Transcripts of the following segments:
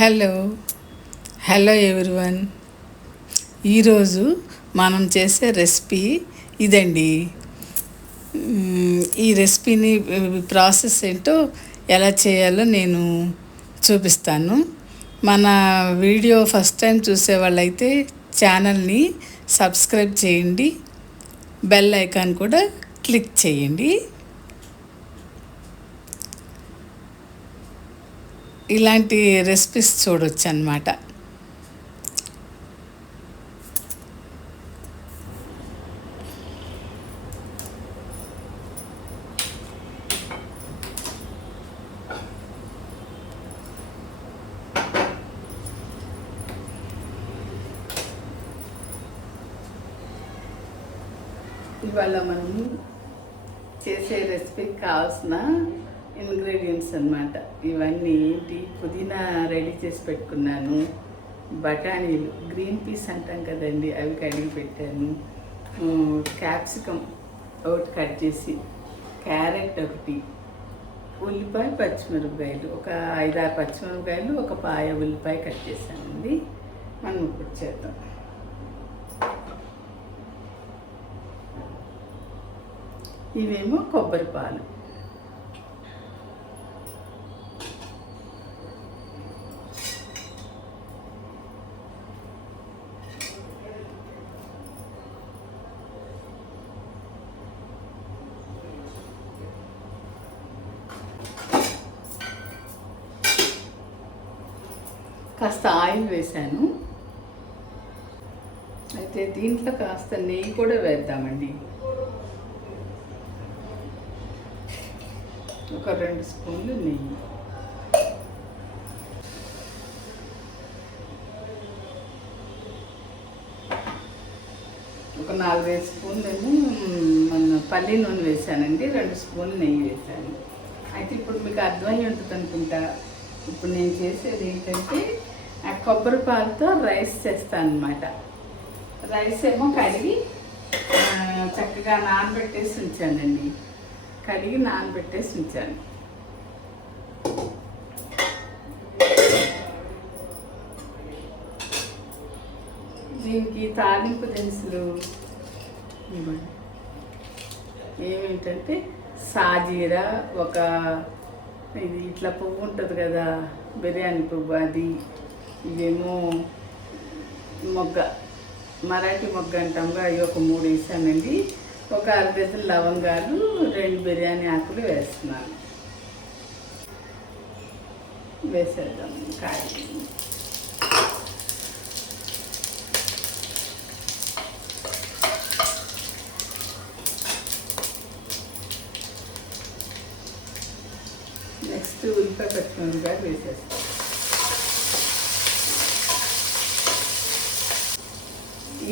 Hello hello everyone. ఈరోజు మనం చేసే రెసిపీ ఇదండి. ఈ రెసిపీని ప్రాసెస్ ఏంటో ఎలా చేయాలో నేను చూపిస్తాను. మన వీడియో ఫస్ట్ టైం చూసే వాళ్ళైతే ఛానల్ని సబ్స్క్రైబ్ చేయండి, బెల్ ఐకాన్ కూడా క్లిక్ చేయండి. ఇలాంటి రెసిపీస్ చూడొచ్చు అన్నమాట. ఇవాళ మనం చేసే రెసిపీకి కావాల్సిన ఇంగ్రీడియంట్స్ అన్నమాట ఇవన్నీ ఏంటి. పుదీనా రెడీ చేసి పెట్టుకున్నాను, బఠానీలు గ్రీన్ పీస్ అంటాం కదండి అవి కడిగి పెట్టాను, క్యాప్సికమ్ ఒకటి కట్ చేసి, క్యారెట్ ఒకటి, ఉల్లిపాయ పచ్చిమిరపకాయలు ఒక 5-6 పచ్చిమిరపకాయలు, ఒక పాయ ఉల్లిపాయ కట్ చేశానండి. మనం ఇప్పుడు చేద్దాం. ఇవేమో కొబ్బరి పాలు, కాస్త ఆయిల్ వేసాను. అయితే దీంట్లో కాస్త నెయ్యి కూడా వేద్దామండి. ఒక 2 స్పూన్లు నెయ్యి, ఒక 4-5 స్పూన్లేమో మన పల్లి నూనె వేసానండి, 2 స్పూన్లు నెయ్యి వేసాను. అయితే ఇప్పుడు మీకు అర్థమై ఉంటుంది అనుకుంటా. ఇప్పుడు నేను చేసేది ఏంటంటే కొబ్బరి పాలతో రైస్ చేస్తాను అన్నమాట. రైస్ ఏమో కడిగి చక్కగా నానబెట్టేసి ఉంచానండి. కడిగి నానబెట్టేసి ఉంచాను. దీనికి తాలింపు దినుసులు ఏమేంటంటే సాజీరా, ఒక ఇది ఇట్లా పువ్వు ఉంటుంది కదా బిర్యానీ పువ్వు, అది, ఇవేమో మొగ్గ, మరాఠీ మొగ్గ అంటాముగా, అవి ఒక 3 వేసానండి. ఒక 6 గజల లవంగాలు, 2 బిర్యానీ ఆకులు వేస్తున్నాను. వేసేద్దాం కాయ. నెక్స్ట్ ఉల్లిపాయ పచ్చిమిరపకాయ వేసేస్తాం.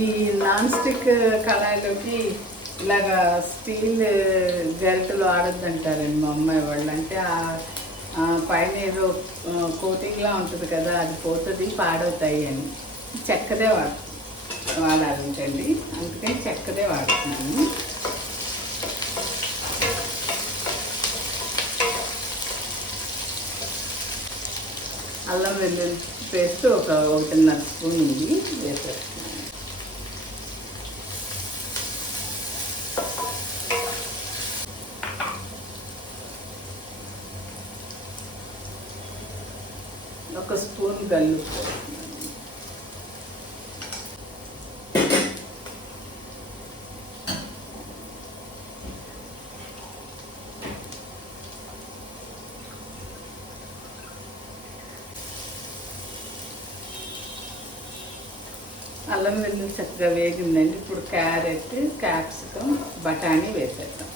ఈ నాన్ స్టిక్ కళాయిలోకి ఇలాగా స్టీల్ గరిటెలు ఆడొద్దంటారండి మా అమ్మాయి వాళ్ళు. అంటే పైన ఏదో కోటింగ్లా ఉంటుంది కదా, అది పోతుంది, పాడవుతాయి అని. చెక్కదే వాడాలంటండి, అందుకని చెక్కదే వాడుతున్నాను. అల్లం వెల్లుల్లి పేస్ట్ ఒక 1.5 స్పూన్ ఉంది, వేసేస్తున్నాను. ఒక స్పూన్ గల్లు, అల్లం వెల్లుల్లి చక్కగా వేగిందండి. ఇప్పుడు క్యారెట్, క్యాప్సికమ్, బఠానీ వేసేద్దాం.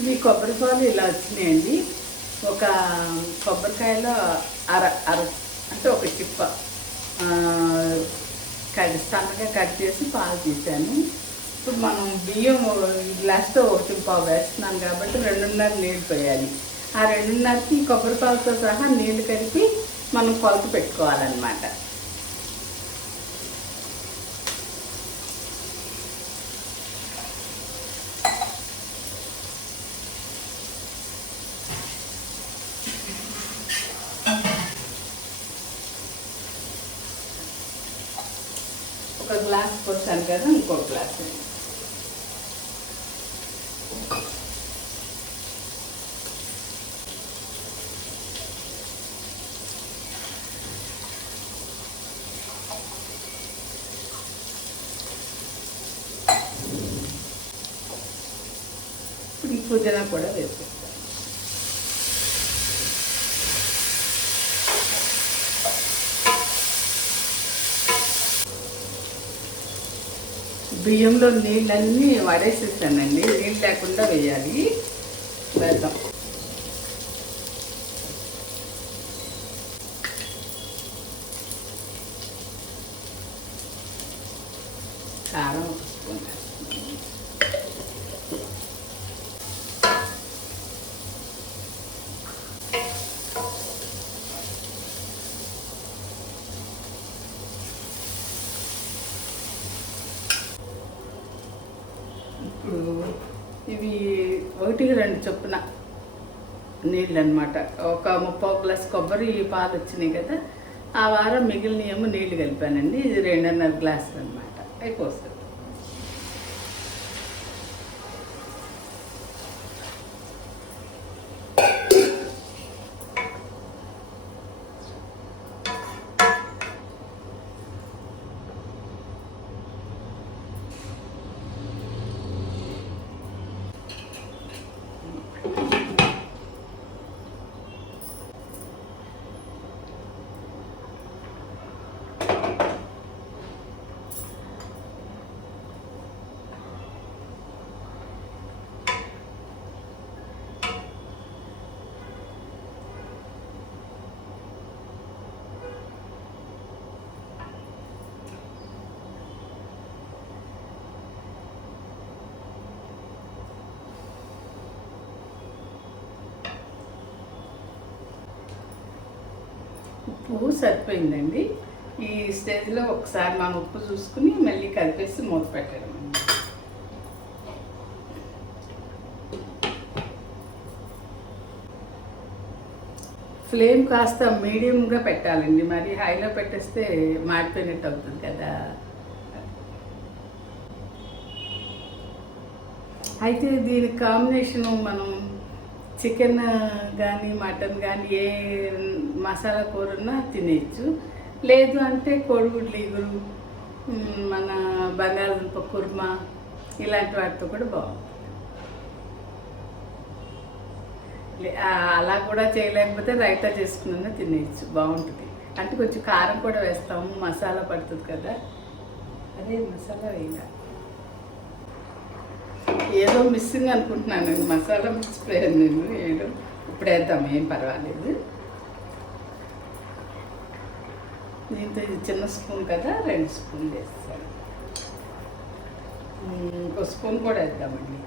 ఇవి కొబ్బరి పాలు ఇలా వచ్చినాయండి. ఒక కొబ్బరికాయలో అర అంటే ఒక చిప్ప సన్నగా కట్ చేసి పాలు తీసాను. ఇప్పుడు మనం బియ్యం ఈ గ్లాస్తో 1 వేస్తున్నాం కాబట్టి 2.5 నీళ్ళు పోయాలి. ఆ 2.5కి కొబ్బరి పాలతో సహా నీళ్ళు కలిపి మనం కొలత పెట్టుకోవాలన్నమాట. ఒక గ్లాస్ పోసాను కదా, ఇంకో గ్లాస్. ఇప్పుడు ఈ పుదీనా కూడా వేసేస్తాను. బియ్యంలో నీళ్ళన్నీ వడేసేసానండి, నీళ్ళు లేకుండా వేయాలి. వేద్దాం. కారం 1 స్పూన్ వేస్తున్నాను. ఇప్పుడు ఇవి 1-2 చొప్పున నీళ్ళు అనమాట. ఒక 3/4 గ్లాస్ కొబ్బరి పాలు వచ్చినాయి కదా, ఆ వారం మిగిలినయేమో నీళ్ళు కలిపానండి. ఇది 2.5 గ్లాసులు అనమాట. అయిపోతుంది. ఉప్పు సరిపోయిందండి. ఈ స్టేజ్లో ఒకసారి మనం ఉప్పు చూసుకుని మళ్ళీ కలిపేసి మూత పెట్టడం. ఫ్లేమ్ కాస్త మీడియంగా పెట్టాలండి, మరి హైలో పెట్టేస్తే మాడిపోయినట్టు అవుతుంది కదా. అయితే దీనికి కాంబినేషను మనం చికెన్ కానీ మటన్ కానీ ఏ మసాలా కూరన్నా తినేయచ్చు. లేదు అంటే కోడిగుడ్లు ఇగురు, మన బంగాళదుంప కుర్మా ఇలాంటి వాటితో కూడా బాగుంటుంది. అలా కూడా చేయలేకపోతే రైతా చేసుకున్నా తినేయచ్చు, బాగుంటుంది. అంటే కొంచెం కారం కూడా వేస్తాము, మసాలా పడుతుంది కదా. అదే మసాలా వేయాలి. ఏదో మిస్సింగ్ అనుకుంటున్నాను నేను, మసాలా మర్చిపోయాను నేను. ఏదో ఇప్పుడు వేద్దాం, ఏం పర్వాలేదు. దీంతో ఇది చిన్న స్పూన్ కదా, 2 స్పూన్లు వేస్తాను. ఇంకో స్పూన్ కూడా వేద్దామండి.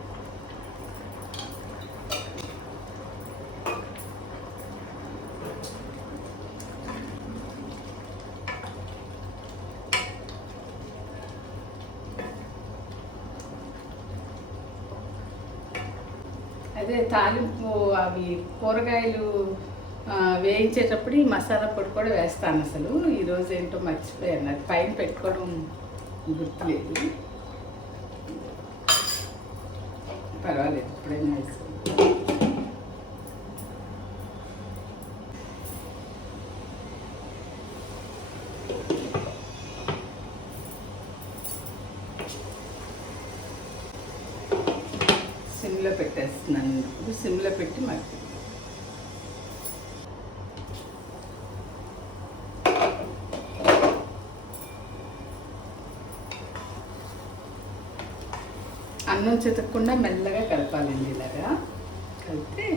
అదే తాలింపు అవి కూరగాయలు వేయించేటప్పుడు ఈ మసాలా పొడి కూడా వేస్తాను. అసలు ఈరోజు ఏంటో మర్చిపోయాను, అది పైన పెట్టుకోవడం గుర్తులేదు. పర్వాలేదు, ఇప్పుడైనా వేస్తాను. సిమ్లో పెట్టేస్తున్నాను. ఇప్పుడు సిమ్లో పెట్టి మట్టి అన్నం చితకకుండా మెల్లగా కలపాలండి. ఇలాగా కలిపితే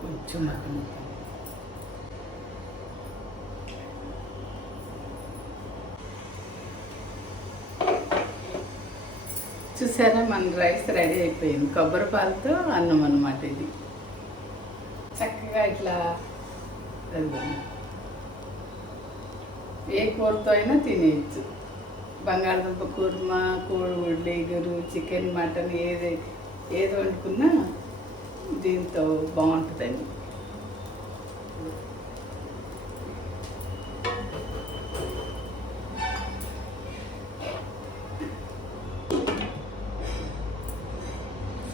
కొంచెం మగ్గనిద్దాం. చూసారా, మన రైస్ రెడీ అయిపోయింది. కొబ్బరి పాలతో అన్నం అన్నమాట ఇది. చక్కగా ఇట్లా ఏ కూరతో అయినా తినేయచ్చు. బంగాళదుంప కుర్మా, కోడిగుడ్లు, ఎగురు, చికెన్, మటన్ ఏది వండుకున్నా దీంతో బాగుంటుందండి.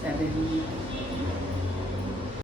సరే.